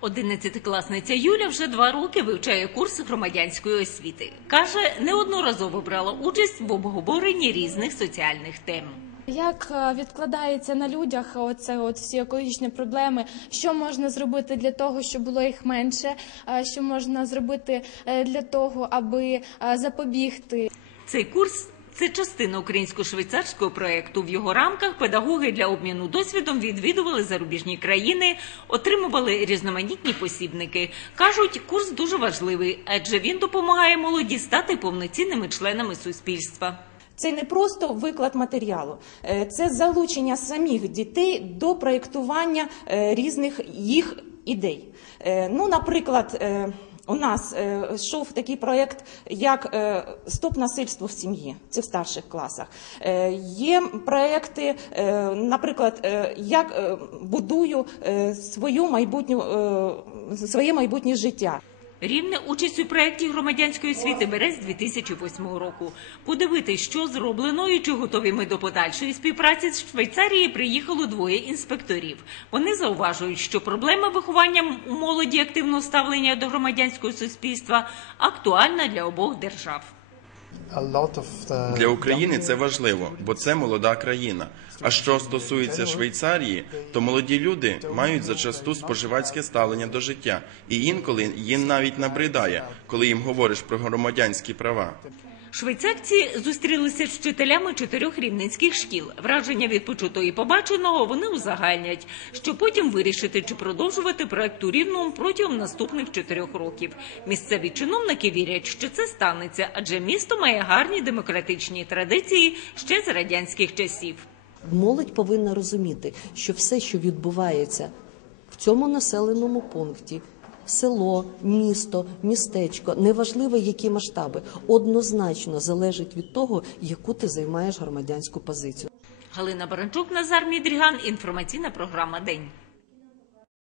Одинадцятикласниця Юля вже два роки вивчає курс громадянської освіти. Каже, неодноразово брала участь в обговоренні різних соціальних тем. Як е, відкладається на людях оце от всі екологічні проблеми? Що можна зробити для того, щоб було їх менше? Е, Що можна зробити е, для того, аби запобігти Цей курс це частина українсько-швейцарського проєкту. В його рамках педагоги для обміну досвідом відвідували зарубіжні країни, отримували різноманітні посібники. кажуть, курс дуже важливий, адже він допомагає молоді стати повноцінними членами суспільства. Це не просто виклад матеріалу, е, це залучення самих дітей до проєктування е, різних їх ідей. Е, Ну, наприклад, у нас е, йшов такий проєкт, як е, Стоп насильству в сім'ї. Це в старших класах. Е, Є проєкти, е, наприклад, е, як е, будую е, свою майбутню, е, своє майбутнє життя. Рівне участь у проєкті громадянської освіти бере з 2008 року. Подивитись, що зроблено і чи готові ми до подальшої співпраці з Швейцарії приїхало двоє інспекторів. Вони зауважують, що проблема виховання у молоді активного ставлення до громадянського суспільства актуальна для обох держав. Для України це важливо, бо це молода країна. А що стосується Швейцарії, то молоді люди мають зачасту споживацьке ставлення до життя, і інколи їм навіть набридає, коли їм говориш про громадянські права. Швейцарці зустрілися з вчителями чотирьох рівненських шкіл. Враження від почутого і побаченого вони узагальнять, що потім вирішити, чи продовжувати проект у Рівному протягом наступних чотирьох років. Місцеві чиновники вірять, що це станеться, адже місто має гарні демократичні традиції ще з радянських часів. Молодь повинна розуміти, що все, що відбувається в цьому населеному пункті, село, місто, містечко, неважливо які масштаби, однозначно залежить від того, яку ти займаєш громадянську позицію. Галина Баранчук, Назар Мідріган. Інформаційна програма День.